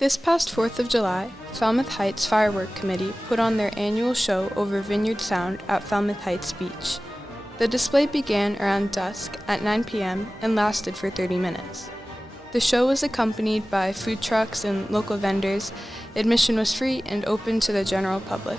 This past 4th of July, Falmouth Heights Firework Committee put on their annual show over Vineyard Sound at Falmouth Heights Beach. The display began around dusk at 9 p.m. and lasted for 30 minutes. The show was accompanied by food trucks and local vendors. Admission was free and open to the general public.